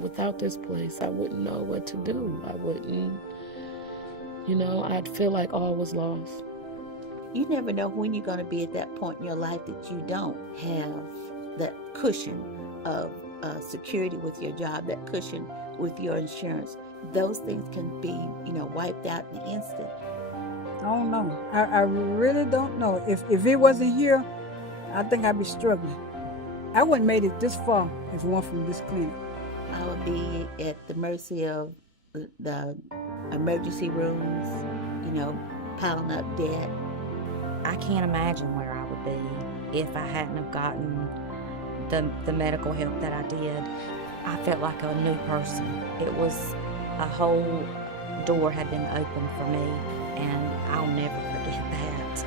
Without this place, I wouldn't know what to do. I wouldn't, I'd feel like all was lost. You never know when you're going to be at that point in your life that you don't have that cushion of security with your job, that cushion with your insurance. Those things can be, wiped out in an instant. I don't know. I really don't know. If it wasn't here, I think I'd be struggling. I wouldn't made it this far if it weren't from this clinic. I would be at the mercy of the emergency rooms, piling up debt. I can't imagine where I would be if I hadn't have gotten the medical help that I did. I felt like a new person. It was a whole door had been opened for me, and I'll never forget that.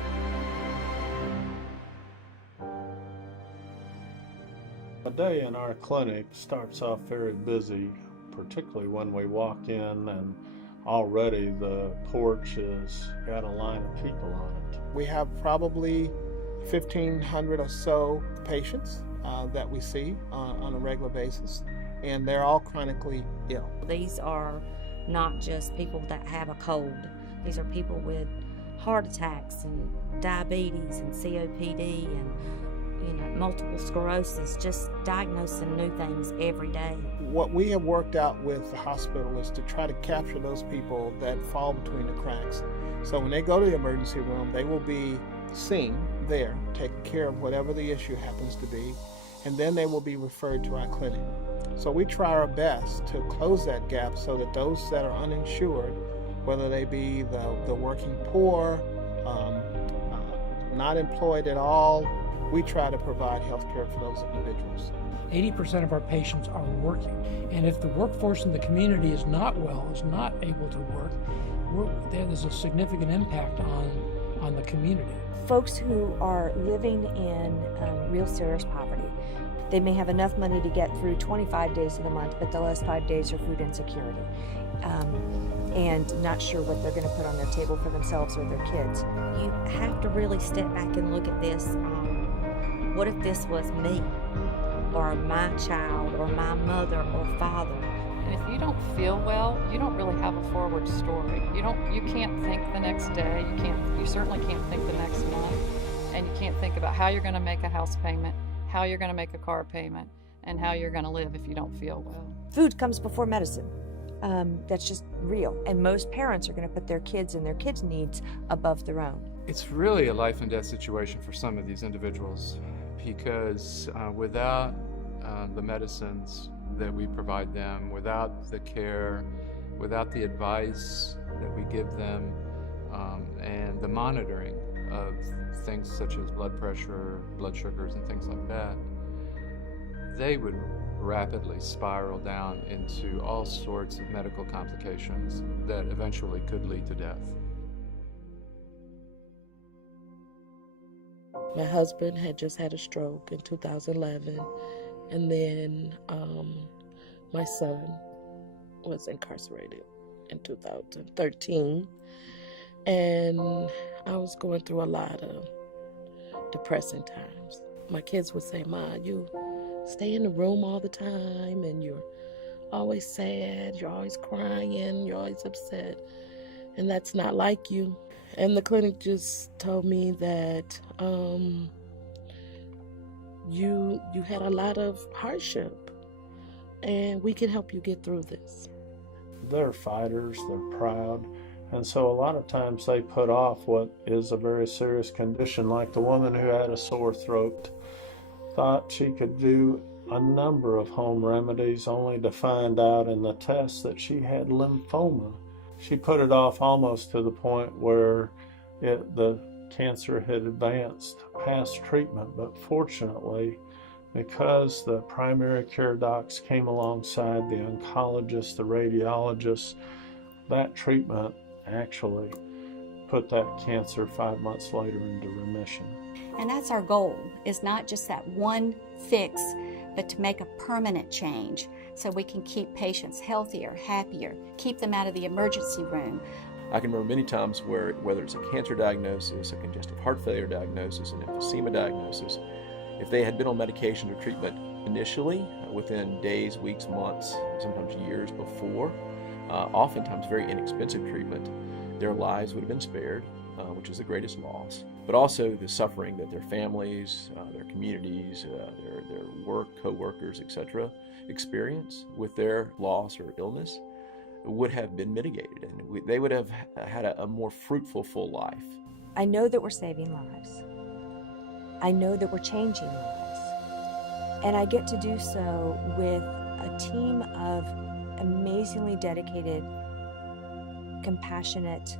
A day in our clinic starts off very busy, particularly when we walk in and already the porch has got a line of people on it. We have probably 1,500 or so patients that we see on a regular basis, and they're all chronically ill. These are not just people that have a cold. These are people with heart attacks and diabetes and COPD and multiple sclerosis, just diagnosing new things every day. What we have worked out with the hospital is to try to capture those people that fall between the cracks. So when they go to the emergency room, they will be seen there, taking care of whatever the issue happens to be, and then they will be referred to our clinic. So we try our best to close that gap so that those that are uninsured, whether they be the working poor, not employed at all, we try to provide health care for those individuals. 80% of our patients are working, and if the workforce in the community is not well, is not able to work, there's a significant impact on the community. Folks who are living in real serious poverty, they may have enough money to get through 25 days of the month, but the last 5 days are food insecurity, and not sure what they're going to put on their table for themselves or their kids. You have to really step back and look at this. What if this was me, or my child, or my mother or father? And if you don't feel well, you don't really have a forward story. You can't think the next day. You certainly can't think the next month, and you can't think about how you're going to make a house payment, how you're going to make a car payment, and how you're going to live if you don't feel well. Food comes before medicine. That's just real. And most parents are going to put their kids and their kids' needs above their own. It's really a life and death situation for some of these individuals, because without the medicines that we provide them, without the care, without the advice that we give them, and the monitoring of things such as blood pressure, blood sugars, and things like that, they would rapidly spiral down into all sorts of medical complications that eventually could lead to death. My husband had just had a stroke in 2011, and then my son was incarcerated in 2013, and I was going through a lot of depressing times. My kids would say, "Ma, you stay in the room all the time, and you're always sad, you're always crying, you're always upset, and that's not like you." And the clinic just told me that you had a lot of hardship, and we can help you get through this. They're fighters, they're proud, and so a lot of times they put off what is a very serious condition, like the woman who had a sore throat thought she could do a number of home remedies only to find out in the test that she had lymphoma. She put it off almost to the point where the cancer had advanced past treatment, but fortunately, because the primary care docs came alongside, the oncologists, the radiologists, that treatment actually put that cancer 5 months later into remission. And that's our goal, is not just that one fix, but to make a permanent change so we can keep patients healthier, happier, keep them out of the emergency room. I can remember many times whether it's a cancer diagnosis, a congestive heart failure diagnosis, an emphysema diagnosis, if they had been on medication or treatment initially, within days, weeks, months, sometimes years before, oftentimes very inexpensive treatment, their lives would have been spared, which is the greatest loss, but also the suffering that their families, their communities, their work, co-workers, etc., experience with their loss or illness would have been mitigated, and they would have had a more fruitful, full life. I know that we're saving lives. I know that we're changing lives. And I get to do so with a team of amazingly dedicated, compassionate,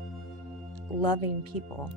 loving people